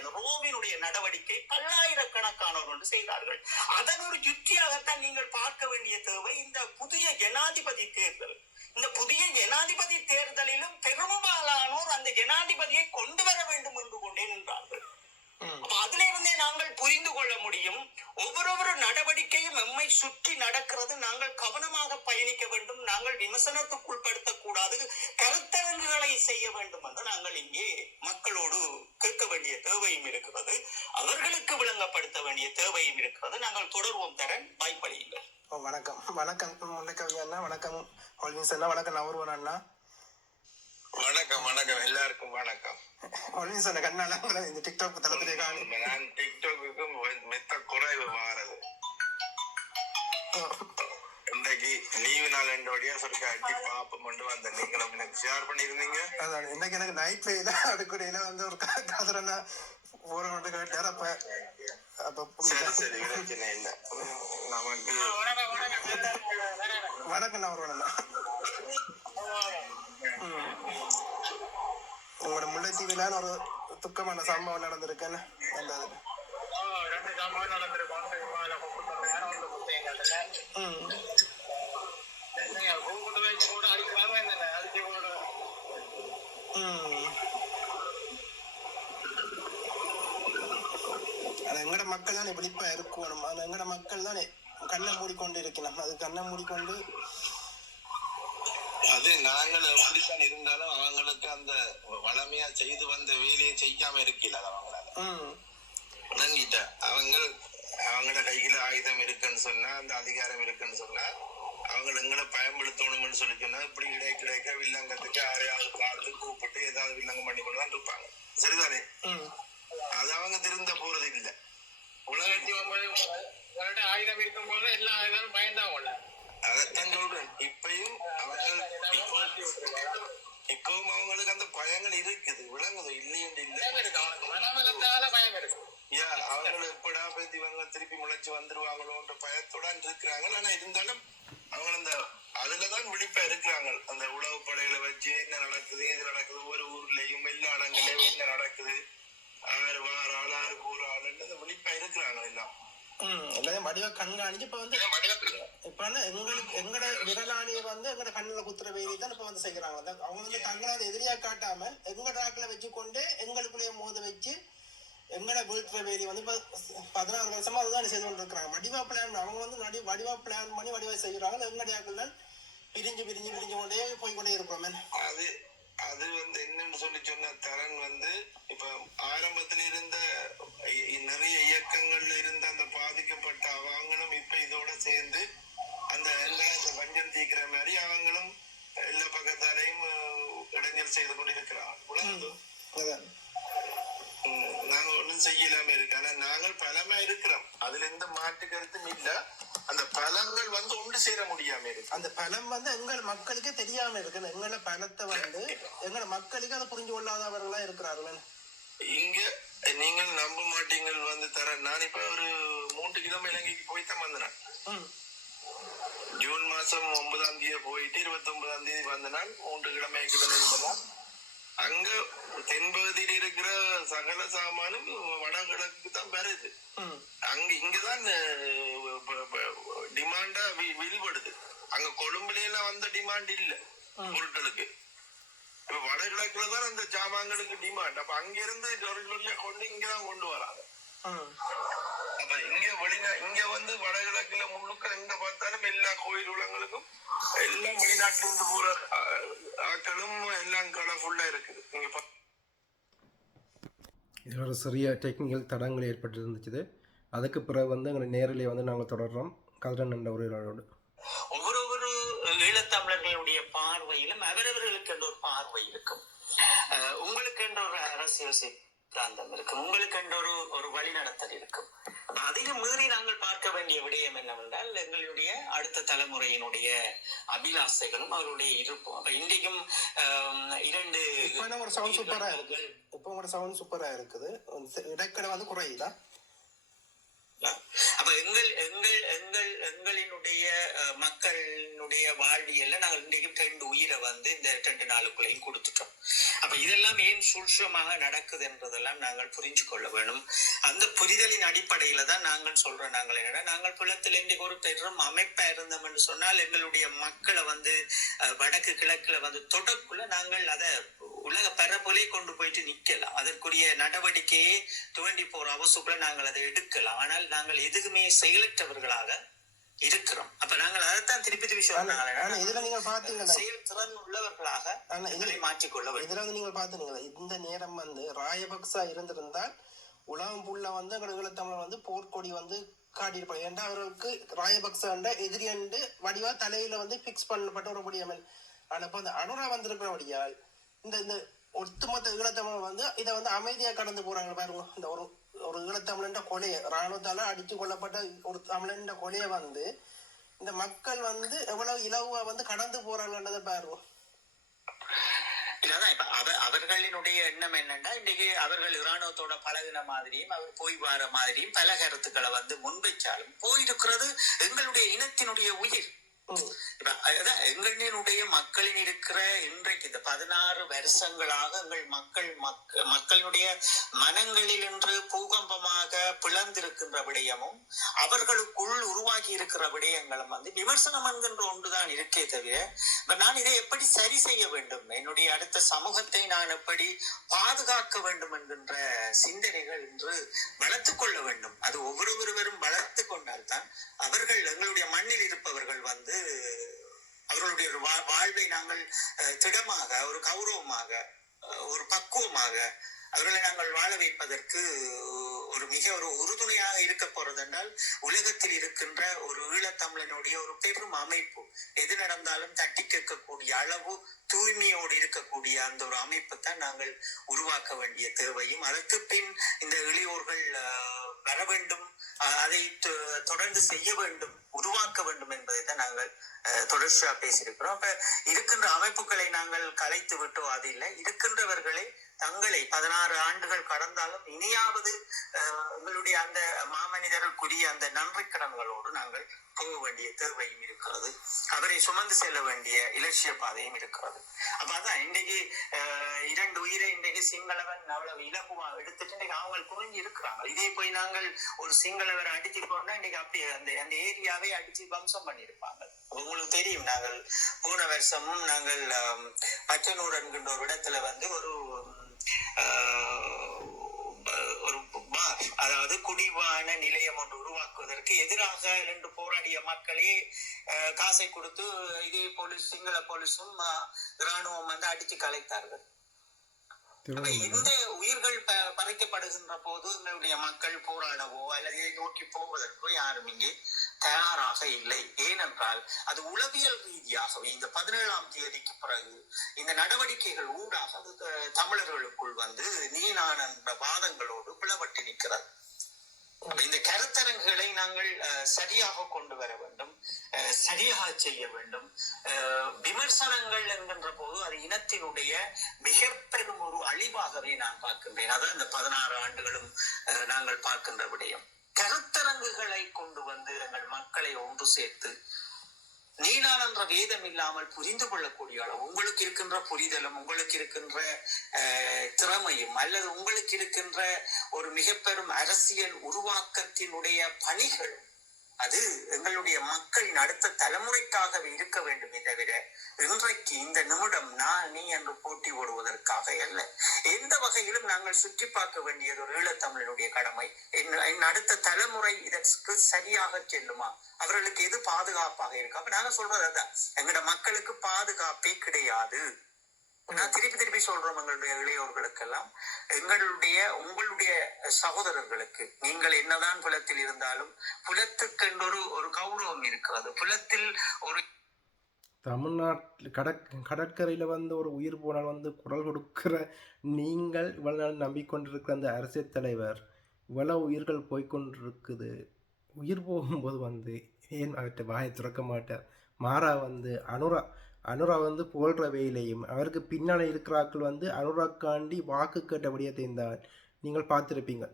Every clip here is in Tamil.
அந்த ரோவினுடைய நடவடிக்கை பல்லாயிரக்கணக்கானவர்கள் ஒன்று செய்தார்கள். அதன் ஒரு யுக்தியாகத்தான் நீங்கள் பார்க்க வேண்டிய தேவை இந்த புதிய ஜனாதிபதி தேர்தல். இந்த புதிய ஜனாதிபதி தேர்தலிலும் பெரும்பாலானோர் அந்த ஜனாதிபதியை கொண்டு வர வேண்டும் என்று கொண்டே நின்றார்கள். அப்ப அதுல இருந்தே நாங்கள் புரிந்து கொள்ள முடியும். ஒவ்வொரு நடவடிக்கையும் எம்மை சுற்றி நடக்கிறது. நாங்கள் கவனமாக பயணிக்க வேண்டும். நாங்கள் விமர்சனத்துக்குட்படுத்தக் கூடாது கருத்தரங்குகளை செய்ய வேண்டும் என்று நாங்கள் இங்கே மக்களோடு கேட்க வேண்டிய தேவையும் இருக்கிறது. அவர்களுக்கு விளங்கப்படுத்த வேண்டிய தேவையும் இருக்கிறது. நாங்கள் தொடர்வோம் தர வாய்ப்பளியுங்கள். வணக்கம். வணக்கம். முன்னக்கவி அண்ணா வணக்கம். வணக்கம். நவர்வன் அண்ணா. வணக்கம் வணக்கம். எல்லாருக்கும் வணக்கம். ஹோல்வின்ஸ் அண்ணா கண்ணால உங்களை இந்த டிக்டாக் தளத்திலே காணி. நான் டிக்டாக்குக்கும் மெத்த குறைவு மாறது. ஓ, இன்றைக்கு லீவு நாள் ரெண்டு வழியா சொல்லி அடி பாப்பம் கொண்டு வந்த நீங்களும் எனக்கு ஷேர் பண்ணியிருந்தீங்க. அதான் இன்னைக்கு எனக்கு நைட் வெயில அடுக்குடையில வந்து ஒரு கதிரண்ணா போற மட்டும் கேட்டார் அப்ப அப்ப சரி சரி பிரச்சனை இல்லை. நமக்கு வணக்கம் நவர்வன் அண்ணா ம். உங்களோட முல்லைத்தீவிலான ஒரு துக்கமான சம்பவம் நடந்திருக்குன்னு நல்லது. அது எங்கட மக்கள் தானே விழிப்பா இருக்கணும். அது எங்கட மக்கள் தானே கண்ணை மூடிக்கொண்டு இருக்கணும். அது கண்ணை மூடிக்கொண்டு அது நாங்கள் எப்படித்தான் இருந்தாலும் அவங்களுக்கு அந்த வளமையா செய்து வந்த வேலையை செய்யாம இருக்கல அவங்களால. ம். விளங்கிட்ட அவங்க அவங்களோட கையில ஆயுதம் இருக்குன்னு சொன்னா அந்த அதிகாரம் இருக்குன்னு சொன்னா அவங்க எங்களை பயன்படுத்தணும்னு சொல்லி சொன்னா இப்படி கிடை கிடைக்க வில்லங்கத்துக்கு யாரையாவது பார்த்து கூப்பிட்டு ஏதாவது வில்லங்கம் பண்ணி கொண்டு தான் இருப்பாங்க. சரிதானே? ம். அது அவங்க திருந்த போறது இல்ல உலகத்தி ஆயுதம் இருக்கும் போது எல்லா ஆயுதமும் பயந்தாங்கல்ல அதைத்தான் சொல்றேன் இப்பயும் இப்போ இப்பவும் அவங்களுக்கு அந்த பயங்கள் இருக்குது. விளங்குது? இல்லைன்னு இல்ல. பயம் இருக்கு அவனுக்கு. மனவளத்தால பயம் இருக்கு. யா அவங்க எப்படா போய் இவங்க திருப்பி முளைச்சு வந்துருவாங்களோன்ற பயத்தோட இருக்கிறாங்க. ஆனா இருந்தாலும் அவங்க அந்த அதுலதான் விழிப்பா இருக்கிறாங்க. அந்த உளவு படையில வச்சு என்ன நடக்குது எது நடக்குது? ஒரு ஊர்லயும் எல்லா இடங்களையும் என்ன நடக்குது? ஆறு வார ஆள் ஆறு ஊர் ஆளுன்னு அந்த விழிப்பா இருக்கிறாங்க எல்லாம். எல்லாத்தையும் வடிவா கண்காணிச்சு இப்ப வந்து இப்ப வந்து எங்களுக்கு எங்கட விரலாணியை வந்து எங்கட கண்ணுல குத்துற வேலையை தான் இப்ப வந்து செய்யறாங்க அவங்க வந்து தங்களை எதிரியா காட்டாம எங்கட ஆக்களை வச்சுக்கொண்டு எங்களுக்குள்ளேயே மோத வச்சு எங்கட வீழ்த்துற வேலையை வந்து இப்ப பதினாறு வருஷமா அதுதான் செய்து கொண்டு இருக்கிறாங்க வடிவா பிளான் அவங்க வந்து நடி வடிவா பிளான் பண்ணி வடிவா செய்யறாங்க. எங்கட ஆக்கள் தான் பிரிஞ்சு பிரிஞ்சு பிரிஞ்சு கொண்டே போய் கொண்டே இருக்கிறோம். அது அது வந்து என்னன்னு சொல்லி சொன்ன தரன் வந்து இப்ப ஆரம்பத்துல இருந்த நிறைய இயக்கங்கள்ல இருந்த அந்த பாதிக்கப்பட்ட அவங்களும் இப்ப இதோட சேர்ந்து அந்த பஞ்சம் தீக்கிற மாதிரி அவங்களும் எல்லா பக்கத்தாலையும் இடைஞ்சல் செய்து கொண்டிருக்கிறாங்க. உலகம் அதான் ம், நாங்க ஒண்ணும் செய்யலாம இருக்கு. ஆனா நாங்கள் பலமா இருக்கிறோம். அதுல எந்த மாற்று கருத்தும் இல்ல. அந்த பலங்கள் வந்து ஒன்று சேர முடியாம இருக்கு. அந்த பலம் வந்து எங்கள் மக்களுக்கே தெரியாம இருக்கு. எங்கள பலத்தை வந்து எங்கள மக்களுக்கு அதை புரிஞ்சு கொள்ளாதவர்களா இருக்கிறார்கள். இங்க நீங்கள் நம்ப மாட்டீங்கள் வந்து தர. நான் இப்ப ஒரு மூன்று கிலோ இலங்கைக்கு போய்தான் வந்தேன். ம். ஜூன் மாசம் ஒன்பதாம் தேதி போயிட்டு இருபத்தி ஒன்பதாம் தேதி வந்த நான் மூன்று கிழமை கிட்ட அங்க தென்பகுதியில் இருக்கிற சகல சாமானும் வடகிழக்கு தான் வருது அங்க இங்கதான் டிமாண்டா வில்படுது அங்க கொழும்புல எல்லாம் வந்த டிமாண்ட் இல்ல பொருட்களுக்கு. இப்ப வடகிழக்குல தான் அந்த சாமான்களுக்கு டிமாண்ட். அப்ப அங்க இருந்து ஜொரிலொல்லியா கொண்டு இங்கதான் கொண்டு வராங்க. அப்ப இங்க வெளிநா இங்க வந்து வடகிழக்குல முழுக்க எங்க பார்த்தாலும் எல்லா கோயில் உலங்களுக்கும் எல்லாம் வெளிநாட்டுல இருந்து போற ஆட்களும் எல்லாம் கலர்ஃபுல்லா இருக்குது நீங்க ஒரு சிறிய டெக்னிக்கல் தடங்கள் ஏற்பட்டு இருந்துச்சு அதுக்கு பிறகு வந்து எங்களை நேரிலே வந்து நாங்கள் தொடர்றோம். கதிரன் என்ற உரையாடலோடு ஒவ்வொரு ஒரு ஈழத்தமிழர்களுடைய பார்வையிலும் அவரவர்களுக்கு என்ற ஒரு பார்வை இருக்கும். உங்களுக்கு என்ற ஒரு அரசியல் சித்தாந்தம் இருக்கும். உங்களுக்கு என்ற ஒரு ஒரு வழிநடத்தல் இருக்கும். அதையும் மீறி நாங்கள் பார்க்க வேண்டிய விடயம் என்னவென்றால் எங்களுடைய அடுத்த தலைமுறையினுடைய அபிலாசைகளும் அவருடைய இருப்பும். அப்ப இன்றைக்கும் இரண்டு இப்ப ஒரு சவுண்ட் சூப்பரா இருக்கு? இப்போ உங்களோட சவுண்ட் சூப்பரா இருக்குது. இடைக்கடை வந்து குறையுதா? அப்ப எங்கள் எங்கள் எங்கள் எங்களினுடைய மக்களினுடைய வாழ்வியல்ல நாங்கள் இன்றைக்கு ரெண்டு உயிரை வந்து இந்த ரெண்டு நாளுக்குள்ளையும் கொடுத்துட்டோம். அப்ப இதெல்லாம் ஏன் சூட்சமாக நடக்குது என்றதெல்லாம் நாங்கள் புரிஞ்சு கொள்ள வேணும். அந்த புரிதலின் அடிப்படையில தான் நாங்கள் சொல்றோம். நாங்கள் என்னன்னா நாங்கள் புலத்தில் இன்றைக்கு ஒரு பெரும் அமைப்பா இருந்தோம் என்று சொன்னால் எங்களுடைய மக்களை வந்து வடக்கு கிழக்குல வந்து தொடக்குள்ள நாங்கள் அதை உலக பரப்புலே கொண்டு போயிட்டு நிக்கலாம் அதற்குரிய நடவடிக்கையே டுவெண்டி ஃபோர் ஹவர்ஸுக்குள்ள நாங்கள் அதை எடுக்கலாம். ஆனால் நாங்கள் எதுக்குமே செயலற்றவர்களாக இருக்கிறோம். அப்ப நாங்கள் அதைத்தான் திருப்பி திருப்பி இதுல நீங்க பாத்தீங்கன்னா செயல் திறன் உள்ளவர்களாக இதுல மாற்றிக்கொள்ள இதுல வந்து நீங்க பாத்தீங்களா இந்த நேரம் வந்து ராயபக்சா இருந்திருந்தால் உலகம் புள்ள வந்து எங்க ஈழத்தமிழர் வந்து போர்க்கொடி வந்து காட்டியிருப்பாங்க ஏன்டா அவர்களுக்கு ராயபக்சாண்ட எதிரியண்டு வடிவா தலையில வந்து பிக்ஸ் பண்ணப்பட்ட ஒரு முடியாமல். ஆனா இப்ப அந்த அனுரா வந்திருக்கிறபடியால் இந்த இந்த ஒட்டுமொத்த ஈழத்தமிழ் வந்து இதை வந்து அமைதியா கடந்து போறாங்க பாருங்க. இந்த ஒரு ஒரு ஈழத்தமிழன்ற கொலையை ராணுவத்தால அடித்து கொல்லப்பட்ட ஒரு தமிழன்ற கொலையை வந்து இந்த மக்கள் வந்து எவ்வளவு இலவா வந்து கடந்து போறாங்கன்றதை பாருங்க. இல்லதான் இப்ப அவ அவர்களினுடைய எண்ணம் என்னன்னா இன்னைக்கு அவர்கள் இராணுவத்தோட பழகின மாதிரியும் அவர் போய் வர மாதிரியும் பல கருத்துக்களை வந்து முன்வைச்சாலும் போயிருக்கிறது எங்களுடைய இனத்தினுடைய உயிர். எங்களினுடைய மக்களின் இருக்கிற இன்றைக்கு இந்த பதினாறு வருஷங்களாக எங்கள் மக்கள் மக்க மக்களினுடைய மனங்களில் இன்று பூகம்பமாக பிளந்திருக்கின்ற விடயமும் அவர்களுக்குள் உருவாகி இருக்கிற விடயங்களும் வந்து விமர்சனம் என்கின்ற ஒன்றுதான் இருக்கே தவிர நான் இதை எப்படி சரி செய்ய வேண்டும்? என்னுடைய அடுத்த சமூகத்தை நான் எப்படி பாதுகாக்க வேண்டும் என்கின்ற சிந்தனைகள் இன்று வளர்த்து கொள்ள வேண்டும். அது ஒவ்வொருவரும் வளர்த்து கொண்டால்தான் அவர்கள் எங்களுடைய மண்ணில் இருப்பவர்கள் வந்து அவர்களுடைய ஒரு வா- வாழ்வை நாங்கள் திடமாக ஒரு கௌரவமாக ஒரு பக்குவமாக அவர்களை நாங்கள் வாழ வைப்பதற்கு ஒரு மிக ஒரு உறுதுணையாக இருக்க போறது என்றால் உலகத்தில் இருக்கின்ற ஒரு ஈழத்தமிழனுடைய ஒரு பெரும் அமைப்பு. எது நடந்தாலும் தட்டி கேட்கக்கூடிய அளவு தூய்மையோடு இருக்கக்கூடிய அந்த ஒரு அமைப்பு தான் நாங்கள் உருவாக்க வேண்டிய தேவையும் அதற்கு பின் இந்த இளையோர்கள் வர வேண்டும் அதை தொ- தொடர்ந்து செய்ய வேண்டும் உருவாக்க வேண்டும் என்பதை தான் நாங்கள் தொடர்ச்சியா பேசியிருக்கிறோம். அப்ப இருக்கின்ற அமைப்புகளை நாங்கள் கலைத்து விட்டோ அது இல்லை. இருக்கின்றவர்களை தங்களை பதினாறு ஆண்டுகள் கடந்தாலும் இனியாவது எங்களுடைய அந்த மாமனிதருக்குரிய அந்த நன்றி கடன்களோடு நாங்கள் போக வேண்டிய தேவையும் இருக்கிறது. அவரை சுமந்து செல்ல வேண்டிய இலட்சிய பாதையும் இருக்கிறது. அப்ப அதான் இன்னைக்கு இரண்டு உயிரை இன்றைக்கு சிங்களவன் அவ்வளவு இலகுவா எடுத்துட்டு இன்னைக்கு அவங்க குறைஞ்சு இருக்கிறாங்க இதே போய் நாங்கள் ஒரு சிங்களவரை அடிச்சு போனா இன்னைக்கு அப்படி அந்த அந்த ஏரியாவே அடிச்சு வம்சம் பண்ணியிருப்பாங்க. உங்களுக்கு தெரியும் நாங்கள் போன வருஷமும் நாங்கள் ஆம், பச்சனூர் என்கின்ற ஒரு இடத்துல வந்து ஒரு ஆஹ், ஒரு பார் அதாவது குடிவான நிலையம் ஒன்று உருவாக்குவதற்கு எதிராக ரெண்டு போராடிய மக்களே காசை கொடுத்து இதே போலீஸ் சிங்கள போலீஸும் இராணுவம் வந்து அடித்து கலைத்தார்கள். இந்த உயிர்கள் பறிக்கப்படுகின்ற போது எங்களுடைய மக்கள் போராடவோ அல்லது நோக்கி போவதற்கோ யாரும் இங்கே தயாராக இல்லை. ஏனென்றால் அது உளவியல் ரீதியாகவே இந்த பதினேழாம் தேதிக்கு பிறகு இந்த நடவடிக்கைகள் ஊடாக தமிழர்களுக்குள் வந்து நீ நான் என்ற வாதங்களோடு பிளவட்டு நிற்கிறது. இந்த கருத்தரங்குகளை நாங்கள் அஹ், சரியாக கொண்டு வர வேண்டும் அஹ், சரியாக செய்ய வேண்டும். அஹ், விமர்சனங்கள் என்கின்ற போது அது இனத்தினுடைய மிக பெரும் ஒரு அழிவாகவே நான் பார்க்கின்றேன். அதான் இந்த பதினாறு ஆண்டுகளும் அஹ், நாங்கள் பார்க்கின்ற விடயம். கருத்தரங்குகளை கொண்டு வந்து எங்கள் மக்களை ஒன்று சேர்த்து நீனான் என்ற வேதம் இல்லாமல் புரிந்து கொள்ளக்கூடிய அளவு உங்களுக்கு இருக்கின்ற புரிதலும் உங்களுக்கு இருக்கின்ற அஹ், திறமையும் அல்லது உங்களுக்கு இருக்கின்ற ஒரு மிக பெரும் அரசியல் உருவாக்கத்தினுடைய பணிகளும் அது எங்களுடைய மக்களின் அடுத்த தலைமுறைக்காகவே இருக்க வேண்டுமே தவிர இன்றைக்கு இந்த நிமிடம் நான் நீ என்று போட்டி ஓடுவதற்காக அல்ல. எந்த வகையிலும் நாங்கள் சுற்றி பார்க்க வேண்டியது ஒரு ஈழத்தமிழனுடைய கடமை. என் என் அடுத்த தலைமுறை இதற்கு சரியாக செல்லுமா? அவர்களுக்கு எது பாதுகாப்பாக இருக்கு அப்ப நாங்க சொல்றது அதான் எங்களோட மக்களுக்கு பாதுகாப்பே கிடையாது. நான் திருப்பி திருப்பி சொல்றோம் எங்களுடைய இளையோர்களுக்கெல்லாம். எங்களுடைய உங்களுடைய சகோதரர்களுக்கு. நீங்கள் என்னதான் புலத்தில் இருந்தாலும் புலத்துக்கென்றொரு ஒரு கௌரவம் இருக்கிறது புலத்தில் ஒரு தமிழ்நாட்டில் கடற் கடற்கரையில் வந்து ஒரு உயிர் போனால் வந்து குரல் கொடுக்கிற நீங்கள் இவ்வளவு நாள் நம்பிக்கொண்டிருக்கிற அந்த அரசியல் தலைவர் இவ்வளவு உயிர்கள் போய்க்கொண்டிருக்குது உயிர் போகும்போது வந்து ஏன் அவற்றை வாயை திறக்க மாட்டார்? மாறா வந்து அனுரா அனுரா வந்து புகழ்ற வேலையும் அவருக்கு பின்னால் இருக்கிறாக்கள் வந்து அனுராக்காண்டி வாக்கு கேட்டபடியே தெரிந்தால் நீங்கள் பார்த்துருப்பீங்க.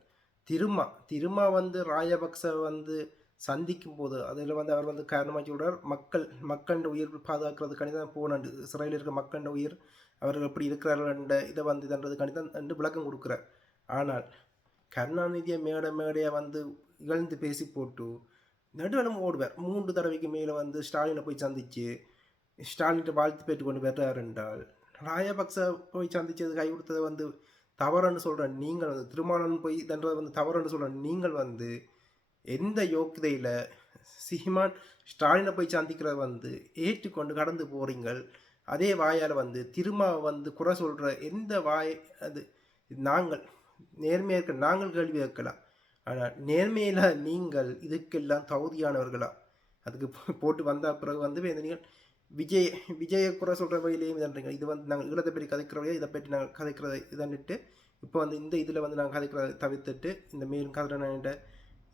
திருமா திருமா வந்து ராஜபக்ச வந்து சந்திக்கும் போது அதில் வந்து அவர் வந்து காரணமாக சொல்கிறார் மக்கள் மக்களின் உயிர் பாதுகாக்கிறதுக்காண்டி தான் போனாண்டு சிறையில் இருக்க மக்களின் உயிர் அவர்கள் எப்படி இருக்கிறார்கள் இதை வந்து இதன்றதுக்காண்டி தான் என்று விளக்கம் கொடுக்குறார். ஆனால் கருணாநிதியை மேடை மேடையை வந்து இகழ்ந்து பேசி போட்டு நடுவனும் ஓடுவார். மூன்று தடவைக்கு மேலே வந்து ஸ்டாலினை போய் சந்திச்சு ஸ்டாலின்கிட்ட வாழ்த்து பெற்றுக்கொண்டு கொண்டு என்றால் ராஜபக்ச போய் சந்திச்சது கை கொடுத்ததை வந்து தவறுன்னு சொல்கிறேன் நீங்கள் வந்து திருமணம் போய் தண்டதை வந்து தவறுன்னு சொல்கிறேன் நீங்கள் வந்து எந்த யோக்கியதையில் சிஹிமான் ஸ்டாலினை போய் சந்திக்கிறத வந்து ஏற்றுக்கொண்டு கடந்து போகிறீங்கள் அதே வாயால் வந்து திருமாவை வந்து குறை சொல்கிற எந்த வாய் அது நாங்கள் நேர்மையாக இருக்க நாங்கள் கேள்வி கேட்கலாம் ஆனால் நேர்மையில் நீங்கள் இதுக்கெல்லாம் தகுதியானவர்களா? அதுக்கு போட்டு வந்த பிறகு வந்து நீங்கள் விஜய் விஜயை குறை சொல்கிற வழியிலேயும் இதன்றீங்க இது வந்து நாங்கள் ஈழத்தை பற்றி கதைக்கிற வழியாக இதை பற்றி நாங்கள் கதைக்கிறத இதன்னுட்டு இப்போ வந்து இந்த இதில் வந்து நாங்கள் கதைக்கிறத தவிர்த்துட்டு இந்த மேலும் கதிரண்ட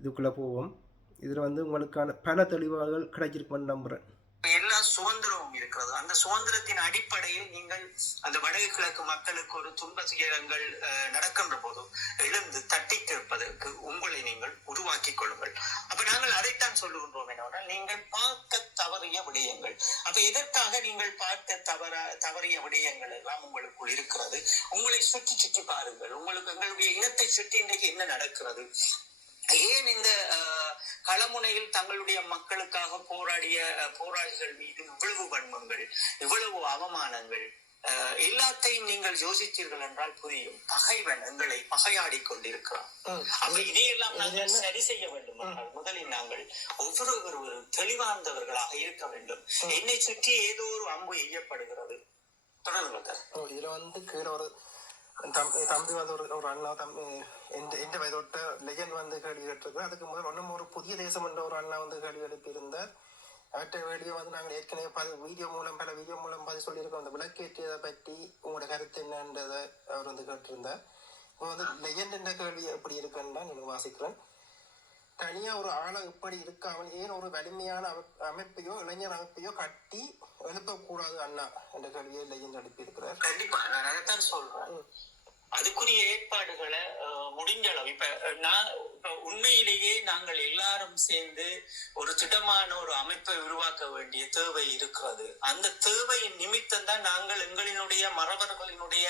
இதுக்குள்ளே போவோம். இதில் வந்து உங்களுக்கான பல தெளிவாக கிடைச்சிருக்குன்னு நம்புகிறேன் எல்லா சுதந்திரமும் இருக்கிறது. அந்த சுதந்திரத்தின் அடிப்படையில் நீங்கள் அந்த வடக்கு கிழக்கு மக்களுக்கு ஒரு துன்ப துயரங்கள் நடக்கின்ற போது எழுந்து தட்டி கேட்பதற்கு உங்களை நீங்கள் உருவாக்கி கொள்ளுங்கள். அப்ப நாங்கள் அதைத்தான் சொல்லுகின்றோம் என்னவென்றால் நீங்கள் பார்க்க தவறிய விடயங்கள். அப்ப எதற்காக நீங்கள் பார்க்க தவற தவறிய விடயங்கள் எல்லாம் உங்களுக்குள் இருக்கிறது? உங்களை சுற்றி சுற்றி பாருங்கள். உங்களுக்கு எங்களுடைய இனத்தை சுற்றி இன்றைக்கு என்ன நடக்கிறது? ஏன் இந்த ஆஹ் களமுனையில் தங்களுடைய மக்களுக்காக போராடிய போராளிகள் மீது இவ்வளவு வன்மங்கள் இவ்வளவு அவமானங்கள் எல்லாத்தையும் நீங்கள் யோசித்தீர்கள் என்றால் புரியும். பகைவன் எங்களை பகையாடி கொண்டிருக்கிறான். அப்ப இதையெல்லாம் இது நாங்கள்? சரி செய்ய வேண்டும் என்றால் முதலில் நாங்கள் ஒவ்வொருவரும் தெளிவார்ந்தவர்களாக இருக்க வேண்டும். என்னை சுற்றி ஏதோ ஒரு அம்பு எய்யப்படுகிறது. ஓ, இதுல வந்து கீழே ஒரு தம்பி வந்து ஒரு ஒரு அண்ணா தம்பி எந்த எந்த வயதொட்ட லெஜண்ட் வந்து கேள்வி கேட்டிருக்கு அதுக்கு முதல் ஒன்றும் ஒரு புதிய தேசம் என்ற ஒரு அண்ணா வந்து கேள்வி எழுப்பியிருந்தார். அவற்றை வெளியே வந்து நாங்கள் ஏற்கனவே பல வீடியோ மூலம் பல வீடியோ மூலம் பதிவு சொல்லியிருக்கோம். அந்த விளக்கேற்றியதை பற்றி உங்களோட கருத்து என்னன்றதை அவர் வந்து கேட்டிருந்தார். இப்போ வந்து லெஜண்ட் என்ற கேள்வி எப்படி இருக்குன்னு தான் நான் வாசிக்கிறேன். தனியா ஒரு ஆளை இப்படி இருக்காமல் ஏன் ஒரு வலிமையான அமைப்- அமைப்பையோ இளைஞர் அமைப்பையோ கட்டி எழுப்பக்கூடாது அண்ணா என்ற கேள்வியை லெஜண்ட் எழுப்பியிருக்கிறார். கண்டிப்பா நான் அதைத்தான் சொல்றேன். அதுக்குரிய ஏற்பாடுகளை முடிஞ்ச அளவு. இப்ப நான் உண்மையிலேயே நாங்கள் எல்லாரும் சேர்ந்து ஒரு திடமான ஒரு அமைப்பை உருவாக்க வேண்டிய தேவை இருக்கிறது. அந்த தேவையின் நிமித்தம் தான் நாங்கள் எங்களினுடைய மரபர்களினுடைய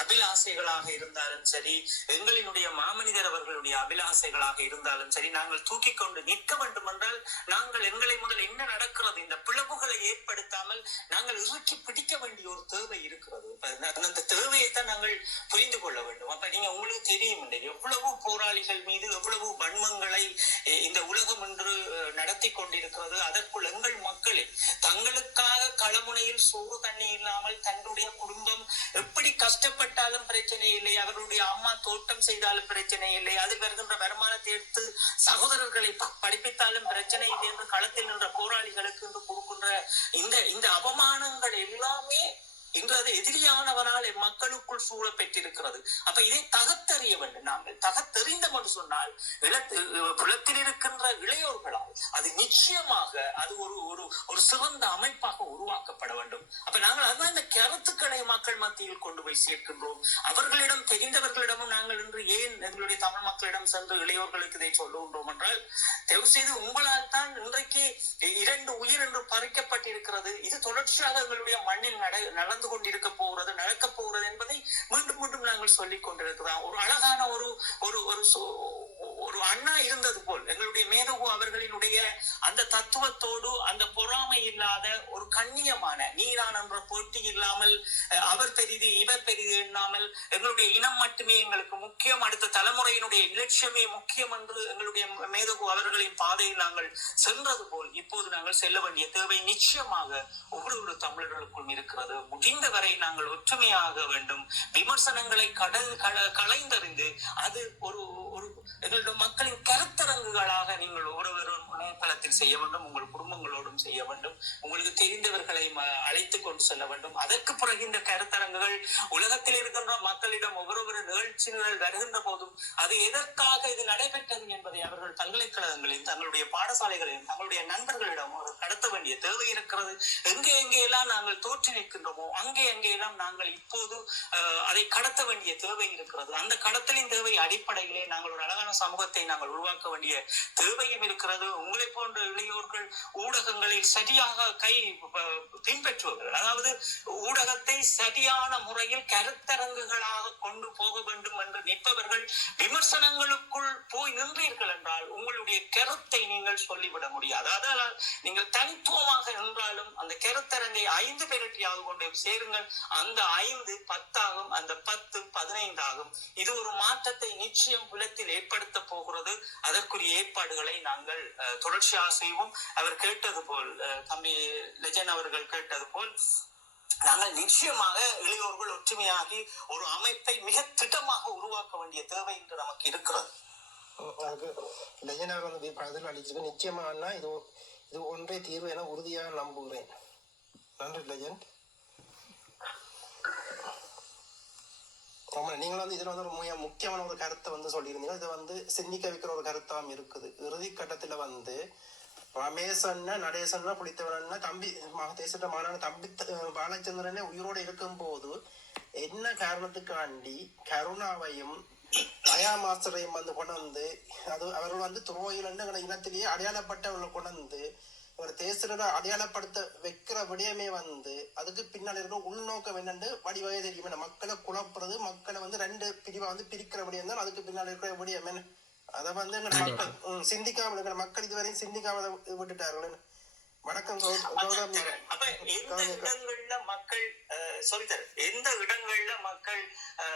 அபிலாசைகளாக இருந்தாலும் சரி எங்களினுடைய மாமனிதர் அவர்களுடைய அபிலாசைகளாக இருந்தாலும் சரி நாங்கள் தூக்கி கொண்டு நிற்க வேண்டும் என்றால் நாங்கள் எங்களை முதல் என்ன நடக்கிறது இந்த பிளவுகளை ஏற்படுத்தாமல் நாங்கள் இறுக்கி பிடிக்க வேண்டிய ஒரு தேவை இருக்கிறது. அந்த- அந்த தேவையை தான் நாங்கள் புரிந்து கொள்ள வேண்டும். அப்ப நீங்க உங்களுக்கு தெரியும் இல்லை. எவ்வளவு போராளிகள் மீது எவ்வளவு வன்மங்களை இந்த உலகம் என்று நடத்தி கொண்டிருக்கிறது. அதற்குள் எங்கள் மக்களே தங்களுக்காக களமுனையில் சோறு தண்ணி இல்லாமல் தன்னுடைய குடும்பம் எப்படி கஷ்டப்பட்டாலும் பிரச்சனை இல்லை. அவர்களுடைய அம்மா தோட்டம் செய்தாலும் பிரச்சனை இல்லை. அதில் வருகின்ற வருமானத்தை எடுத்து சகோதரர்களை படிப்பித்தாலும் பிரச்சனை இல்லை என்று களத்தில் நின்ற போராளிகளுக்கு என்று கொடுக்கின்ற இந்த இந்த அவமானங்கள் எல்லாமே இன்று அது எதிரியானவனால் மக்களுக்குள் சூழ பெற்றிருக்கிறது அப்ப இதை தகத்தறிய வேண்டும். நாங்கள் தகத்தெறிந்தோம் என்று சொன்னால் இளத்து- புலத்தில் இருக்கின்ற இளையோர்களால் அது நிச்சயமாக அது ஒரு ஒரு ஒரு சிறந்த அமைப்பாக உருவாக்கப்பட வேண்டும். அப்ப நாங்கள் அதுதான் இந்த கருத்துக்களை மக்கள் மத்தியில் கொண்டு போய் சேர்க்கின்றோம். அவர்களிடம் தெரிந்தவர்களிடமும் நாங்கள் இன்று ஏன் எங்களுடைய தமிழ் மக்களிடம் சென்று இளையோர்களுக்கு இதை சொல்லுகின்றோம் என்றால் தயவு செய்து உங்களால் தான் இன்றைக்கு இரண்டு உயிர் என்று பறிக்கப்பட்டிருக்கிறது. இது தொடர்ச்சியாக எங்களுடைய மண்ணில் நட நடந்த நடந்து கொண்டிருக்க போகிறது நடக்க போகிறது என்பதை மீண்டும் மீண்டும் நாங்கள் சொல்லிக் கொண்டிருக்கிறோம். ஒரு அழகான ஒரு ஒரு ஒரு ஒரு அண்ணா இருந்தது போல் எங்களுடைய மேதகு அவர்களினுடைய அந்த தத்துவத்தோடு அந்த பொறாமை இல்லாத ஒரு கண்ணியமான நீரான் என்ற போட்டி இல்லாமல் அவர் பெரிது இவர் பெரிது எண்ணாமல் எங்களுடைய இனம் மட்டுமே எங்களுக்கு முக்கியம் அடுத்த தலைமுறையினுடைய இலட்சியமே முக்கியம் என்று எங்களுடைய மேதகு அவர்களின் பாதையில் நாங்கள் சென்றது போல் இப்போது நாங்கள் செல்ல வேண்டிய தேவை நிச்சயமாக ஒவ்வொரு தமிழர்களுக்கும் இருக்கிறது. முடிந்த வரை நாங்கள் ஒற்றுமையாக வேண்டும். விமர்சனங்களை கடல் கலைந்தறிந்து அது ஒரு ஒரு எங்களுடைய மக்களின் கருத்தரங்குகளாக நீங்கள் ஒருவரும் இணையதளத்தில் செய்ய வேண்டும் உங்கள் குடும்பங்களோடும் செய்ய வேண்டும் உங்களுக்கு தெரிந்தவர்களை அழைத்து அழைத்துக் கொண்டு செல்ல வேண்டும். அதற்கு பிறகு இந்த கருத்தரங்குகள் உலகத்தில் இருக்கின்ற மக்களிடம் ஒவ்வொரு நிகழ்ச்சிகள் வருகின்ற போதும் அது எதற்காக இது நடைபெற்றது என்பதை அவர்கள் பல்கலைக்கழகங்களில் தங்களுடைய பாடசாலைகளில் தங்களுடைய நண்பர்களிடம் கடத்த வேண்டிய தேவை இருக்கிறது. எங்கே எங்கெல்லாம் நாங்கள் தோற்றி நிற்கின்றோமோ அங்கே எங்கெல்லாம் நாங்கள் இப்போது அதை கடத்த வேண்டிய தேவை இருக்கிறது. அந்த கடத்தலின் தேவை அடிப்படையிலே நாங்கள் ஒரு அழகான சமூகத்தை நாங்கள் உருவாக்க வேண்டிய தேவையும் இருக்கிறது. உங்களை போன்ற இளையோர்கள் ஊடகங்களில் சரியாக கை பின்பற்றுவார்கள் அதாவது ஊடகத்தை சரியான முறையில் கருத்தரங்குகளாக கொண்டு போக வேண்டும் என்று நிற்பவர்கள் விமர்சனங்களுக்குள் போய் நின்றீர்கள் என்றால் உங்களுடைய கருத்தை நீங்கள் சொல்லிவிட முடியாது. அதனால் நீங்கள் தனித்துவமாக நின்றாலும் அந்த கருத்தரங்கை ஐந்து பேரட்டியாக கொண்டு சேருங்கள் அந்த ஐந்து பத்தாகும் அந்த பத்து பதினைந்தாகும். இது ஒரு மாற்றத்தை நிச்சயம் குலத்தில் ஏற்படுத்த போகிறது. அதற்குரிய ஏற்பாடுகளை நாங்கள் தொடர்ச்சியாக செய்வோம். அவர் கேட்டது போல் தம்பி லெஜன் அவர்கள் கேட்டது போல் நாங்கள் நிச்சயமாக இளையோர்கள் ஒற்றுமையாகி ஒரு அமைப்பை மிக திட்டமாக உருவாக்க வேண்டிய தேவை இன்று நமக்கு இருக்கிறது. அதுக்கு லெஜன் வந்து பதில் அளிச்சிருக்கு. நிச்சயமானா இது இது ஒன்றே தீர்வு என உறுதியாக நம்புகிறேன். நன்றி லெஜன் ரொம்ப நீங்கள் வந்து இதில் வந்து ஒரு மிக முக்கியமான ஒரு கருத்தை வந்து சொல்லியிருந்தீங்க. இதை வந்து சிந்திக்க வைக்கிற ஒரு கருத்தாம் இருக்குது. இறுதி கட்டத்தில் வந்து ரமேசன்னா நடேசன்னா புளித்தவனா தம்பி தேசத்த மாநாடு தம்பி பாலச்சந்திரனே உயிரோடு இருக்கும் போது என்ன காரணத்துக்காண்டி கருணாவையும் தயா மாஸ்டரையும் வந்து கொண்டு வந்து அது அவர்கள் வந்து துரோயில் இனத்திலேயே அடையாளப்பட்டவர்களை கொண்டு வந்து ஒரு தேசத்தை அடையாளப்படுத்த வைக்கிற விடயமே வந்து அதுக்கு பின்னால் இருக்கிற உள்நோக்கம் என்னன்னு வடிவாக தெரியும். மக்களை குழப்புறது மக்களை வந்து ரெண்டு பிரிவா வந்து பிரிக்கிற விடயம் தான் அதுக்கு பின்னால் இருக்கிற விடயம். என்ன அதை வந்து எங்க மக்கள் சிந்திக்காமல் மக்கள் இதுவரையும் சிந்திக்காம அதை விட்டுட்டார்கள் வணக்கம் அப்ப எந்த இடங்கள்ல மக்கள் சொல்லித்தர எந்த இடங்கள்ல மக்கள்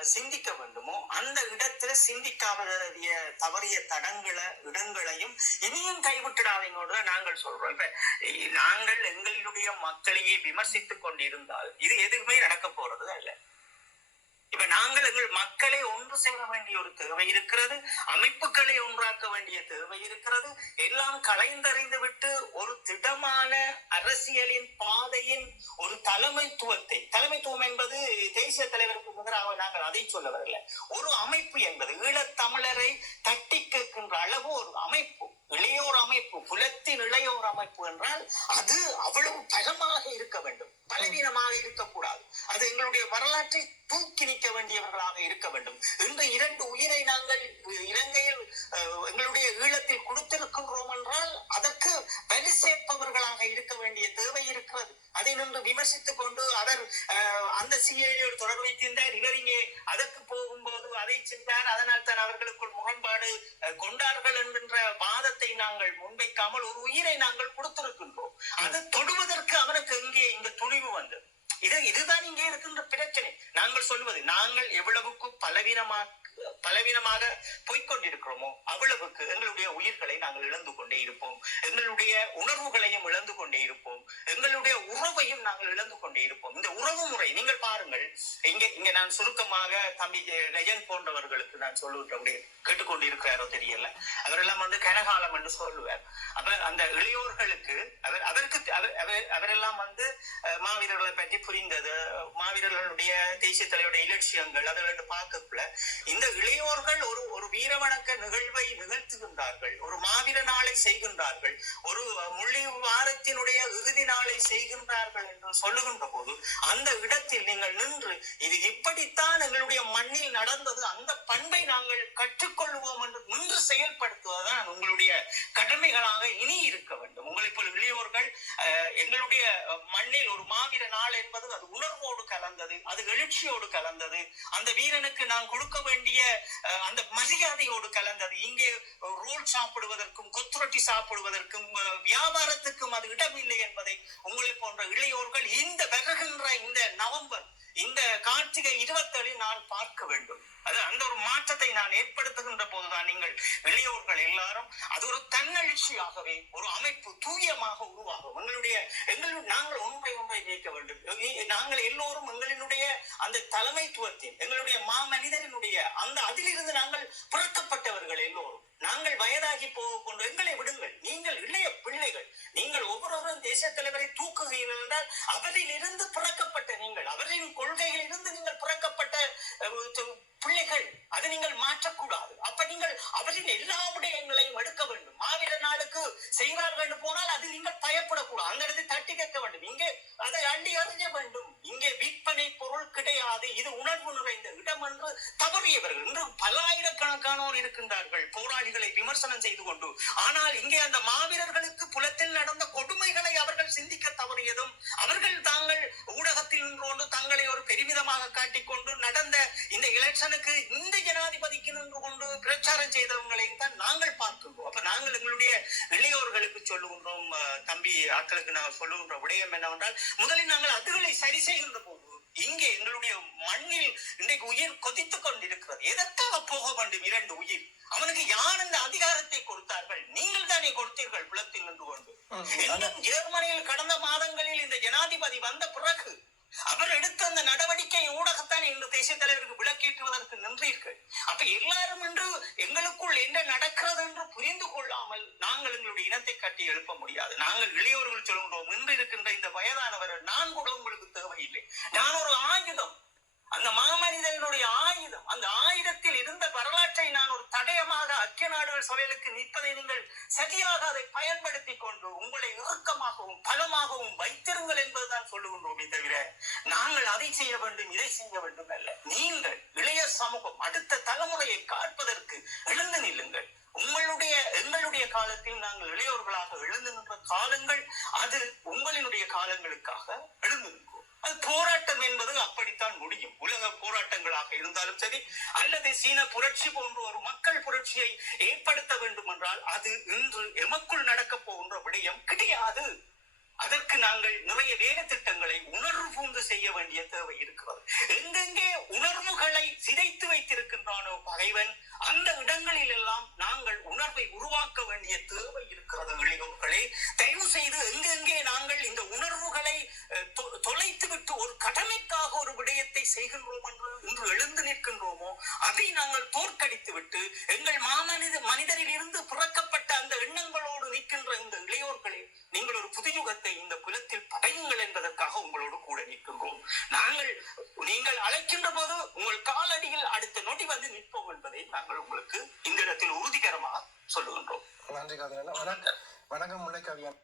சிந்திக்க வேண்டுமோ அந்த இடத்துல சிந்திக்காவதிய தவறிய தடங்களை இடங்களையும் இனியும் கைவிட்டுடாதீங்கன்னு நாங்கள் சொல்றோம். இப்ப நாங்கள் எங்களுடைய மக்களையே விமர்சித்துக் கொண்டிருந்தால் இது எதுவுமே நடக்க போறது அல்ல இப்ப நாங்கள் எங்கள் மக்களை ஒன்று சேர வேண்டிய ஒரு தேவை இருக்கிறது அமைப்புகளை ஒன்றாக்க வேண்டிய தேவை இருக்கிறது. எல்லாம் கலைந்தறிந்து விட்டு ஒரு திடமான அரசியலின் பாதையின் ஒரு தலைமைத்துவத்தை தலைமைத்துவம் என்பது தேசிய தலைவருக்கு முதலாக நாங்கள் அதை சொல்ல வரல ஒரு அமைப்பு என்பது ஈழத்தமிழரை தட்டி கேட்கின்ற அளவு ஒரு அமைப்பு. இளையோர் அமைப்பு குலத்தின் இளையோர் அமைப்பு என்றால் அது அவ்வளவு பலமாக இருக்க வேண்டும். பலவீனமாக இருக்கக்கூடாது. அது எங்களுடைய வரலாற்றை தூக்கி நிற்க வேண்டியவர்களாக இருக்க வேண்டும். இன்று இரண்டு உயிரை நாங்கள் இலங்கையில் எங்களுடைய ஈழத்தில் கொடுத்திருக்கின்றோம் என்றால் அதற்கு வலி சேர்ப்பவர்களாக இருக்க வேண்டிய தேவை இருக்கிறது. அதை நின்று விமர்சித்துக் கொண்டு அவர் அஹ், அந்த சிஐடியோடு தொடர்பு வைத்திருந்தார். இவர் இங்கே அதற்கு போகும்போது அதை சென்றார். அதனால் தான் அவர்களுக்குள் முரண்பாடு அஹ், கொண்டார்கள் என்கின்ற வாதத்தை நாங்கள் முன்வைக்காமல் ஒரு உயிரை நாங்கள் கொடுத்திருக்கின்றோம் அது தொடுவதற்கு அவனுக்கு எங்கே இந்த துணிவு வந்தது இது இதுதான் இங்கே இருக்கின்ற பிரச்சனை நாங்கள் சொல்வது நாங்கள் எவ்வளவுக்கு பலவீனமாக பலவீனமாக போய்கொண்டிருக்கிறோமோ அவ்வளவுக்கு எங்களுடைய உயிர்களை நாங்கள் இழந்து கொண்டே இருப்போம். எங்களுடைய உணர்வுகளையும் இழந்து கொண்டே இருப்போம். எங்களுடைய உறவையும் நாங்கள் இழந்து கொண்டே இருப்போம். இந்த உறவு முறை நீங்கள் பாருங்கள். இங்க இங்க நான் சுருக்க முக்கியமாக தம்பி ரஜன் போன்றவர்களுக்கு நான் சொல்லுகின்ற அப்படி கேட்டுக்கொண்டிருக்கிறாரோ தெரியல. அவரெல்லாம் வந்து கனகாலம் என்று சொல்லுவார். அப்ப அந்த இளையோர்களுக்கு அவர் அவருக்கு அவர் அவரெல்லாம் வந்து மாவீரர்களை பற்றி புரிந்தது. மாவீரர்களுடைய தேசிய தலைவருடைய இலட்சியங்கள் அதெல்லாம் பார்க்கக்குள்ள இந்த இளையோர்கள் ஒரு ஒரு வீரவணக்க நிகழ்வை நிகழ்த்துகின்றார்கள். ஒரு மாவீர நாளை செய்கின்றார்கள். ஒரு முள்ளி வாரத்தினுடைய இறுதி நாளை செய்கின்றார்கள் என்று சொல்லுகின்ற போது அந்த இடத்தில் நீங்கள் நின்று இது இப்படித்தான் எங்களுடைய மண்ணில் நடந்தது அந்த பண்பை நாங்கள் கற்றுக்கொள்வோம் என்று நின்று செயல்படுத்துவதுதான் உங்களுடைய கடமைகளாக இனி இருக்க வேண்டும். உங்களை போல் இளையோர்கள் எங்களுடைய மண்ணில் ஒரு மாவீர நாள் என்பது அது உணர்வோடு கலந்தது அது எழுச்சியோடு கலந்தது. அந்த வீரனுக்கு நான் கொடுக்க வேண்டிய அஹ், அந்த மரியாதையோடு கலந்தது. இங்கே ரோல் சாப்பிடுவதற்கும் கொத்துரொட்டி சாப்பிடுவதற்கும் வியாபாரத்துக்கும் அது இடமில்லை என்பதை உங்களை போன்ற இளையோர்கள் இந்த வருகின்ற இந்த நவம்பர் இந்த கார்த்திகை இருபத்தேழில் நான் பார்க்க வேண்டும். அது அந்த ஒரு மாற்றத்தை நான் ஏற்படுத்துகின்ற போதுதான் நீங்கள் வெளியூர்கள் எல்லாரும் அது ஒரு தன்னெழுச்சியாகவே ஒரு அமைப்பு தூயமாக உருவாகும். எங்களுடைய எங்கள் நாங்கள் ஒன்றை ஒன்றை ஜெயிக்க வேண்டும். நாங்கள் எல்லோரும் எங்களினுடைய அந்த தலைமைத்துவத்தின் எங்களுடைய மாமனிதரினுடைய அந்த அதிலிருந்து நாங்கள் புறக்கப்பட்டவர்கள் எல்லோரும். நாங்கள் வயதாகி போக கொண்டு எங்களை விடுங்கள். நீங்கள் இளைய பிள்ளைகள். நீங்கள் ஒவ்வொருவரும் தேசிய தலைவரை தூக்குகிறீர்கள் என்றால் அவரில் இருந்து பிறக்கப்பட்ட நீங்கள் அவரின் கொள்கையில் இருந்து நீங்கள் பிறக்கப்பட்ட பிள்ளைகள் அதை நீங்கள் மாற்றக்கூடாது. அப்ப நீங்கள் அவரின் எல்லா விடயங்களையும் எடுக்க வேண்டும். மாவீர நாளுக்கு செய்கிறார்கள் என்று போனால் அது நீங்கள் பயப்படக்கூடாது. அந்த இடத்தை தட்டி கேட்க வேண்டும். இங்கே அதை அள்ளி அறிஞ்ச வேண்டும். இங்கே விற்பனை பொருள் கிடையாது. இது உணர்வு நிறைந்த இடம் என்று தவறியவர்கள். இன்று பல்லாயிரக்கணக்கானோர் இருக்கின்றார்கள். போராளிகளை விமர்சனம் செய்து கொண்டு. ஆனால் இங்கே அந்த மாவீரர்களுக்கு புலத்தில் நடந்த கொடுமைகளை அவர்கள் சிந்திக்க தவறியதும் அவர்கள் தாங்கள் ஊடகத்தில் நின்று கொண்டு தங்களை ஒரு பெருமிதமாக காட்டிக்கொண்டு நடந்த இந்த எலெக்ஷனுக்கு இந்த ஜனாதிபதிக்கு நின்று கொண்டு பிரச்சாரம் செய்தவங்களை தான் நாங்கள் பார்க்கின்றோம் அப்ப நாங்கள் எங்களுடைய இளையோர்களுக்கு சொல்லுகின்றோம் தம்பி ஆட்களுக்கு நாங்கள் சொல்லுகின்ற விடயம் என்னவென்றால் முதலில் நாங்கள் அதுகளை சரி செய்கின்ற போது இங்கே எங்களுடைய மண்ணில் இன்றைக்கு உயிர் கொதித்துக் கொண்டிருக்கிறது. எதற்காக போக வேண்டும் இரண்டு உயிர்? அவனுக்கு யார் இந்த அதிகாரத்தை கொடுத்தார்கள்? நீங்கள் தானே கொடுத்தீர்கள் புலத்தில் நின்று கொண்டு. ஜெர்மனியில் கடந்த மாதங்களில் இந்த ஜனாதிபதி வந்த பிறகு அவர் எடுத்த அந்த நடவடிக்கை ஊடகத்தான் இன்று தேசிய தலைவருக்கு விளக்கேற்றுவதற்கு நின்றீர்கள் அப்ப எல்லாரும் என்று எங்களுக்குள் என்ன நடக்கிறது என்று புரிந்து கொள்ளாமல் நாங்கள் எங்களுடைய இனத்தை கட்டி எழுப்ப முடியாது. நாங்கள் இளையோர்கள் சொல்கின்றோம் இன்று இருக்கின்ற இந்த வயதானவர் நான் கூட உங்களுக்கு தேவையில்லை. நான் ஒரு ஆயுதம். அந்த மாமனிதனுடைய ஆயுதம் அந்த ஆயுதத்தில் இருந்த வரலாற்றை நான் ஒரு தடயமாக ஐக்கிய நாடுகள் சபைகளுக்கு நிற்பதை நீங்கள் சரியாக அதை பயன்படுத்திக் கொண்டு உங்களை இறுக்கமாகவும் பலமாகவும் வைத்திருங்கள் என்பதுதான் சொல்லுகின்றோமே தவிர நாங்கள் அதை செய்ய வேண்டும் இதை செய்ய வேண்டும் அல்ல. நீங்கள் இளைய சமூகம் அடுத்த தலைமுறையை காப்பதற்கு எழுந்து நில்லுங்கள். உங்களுடைய எங்களுடைய காலத்தில் நாங்கள் இளையோர்களாக எழுந்து நின்ற காலங்கள் அது உங்களினுடைய காலங்களுக்காக எழுந்து நிற்கும். அது போராட்டம் என்பது அப்படித்தான் முடியும். உலக போராட்டங்களாக இருந்தாலும் சரி அல்லது சீன புரட்சி போன்ற ஒரு மக்கள் புரட்சியை ஏற்படுத்த வேண்டும் என்றால் அது இன்று எமக்குள் நடக்க போகின்ற விடயம் கிடையாது. அதற்கு நாங்கள் நிறைய வேலை திட்டங்களை உணர்வு பூந்து செய்ய வேண்டிய தேவை இருக்கிறது. எங்கெங்கே உணர்வுகளை சிதைத்து வைத்திருக்கின்றானோ பகைவன் அந்த இடங்களில் எல்லாம் நாங்கள் உணர்வை உருவாக்க வேண்டிய தேவை இருக்கிறது இளையோர்களே தயவு செய்து எங்கெங்கே நாங்கள் இந்த உணர்வுகளை தொ- தொலைத்து விட்டு ஒரு கடமைக்காக ஒரு விடயத்தை செய்கின்றோம் என்று இன்று எழுந்து நிற்கின்றோமோ அதை நாங்கள் தோற்கடித்து விட்டு எங்கள் மாமனித மனிதரில் இருந்து புறக்கப்பட்ட அந்த எண்ணங்களோடு நிற்கின்ற இந்த இளையோர்களே நீங்கள் ஒரு புதுயுகத்தை இந்த குலத்தில் படையுங்கள் என்பதற்காக உங்களோடு கூட நிற்கின்றோம். நாங்கள் நீங்கள் அழைக்கின்ற போது உங்கள் காலடியில் அடுத்த நொடி வந்து நிற்போம் என்பதை நாங்கள் உங்களுக்கு இந்த இடத்தில் உறுதிகரமாக சொல்லுகின்றோம். நன்றி வணக்கம். வணக்கம் முல்லைக்கவியன்.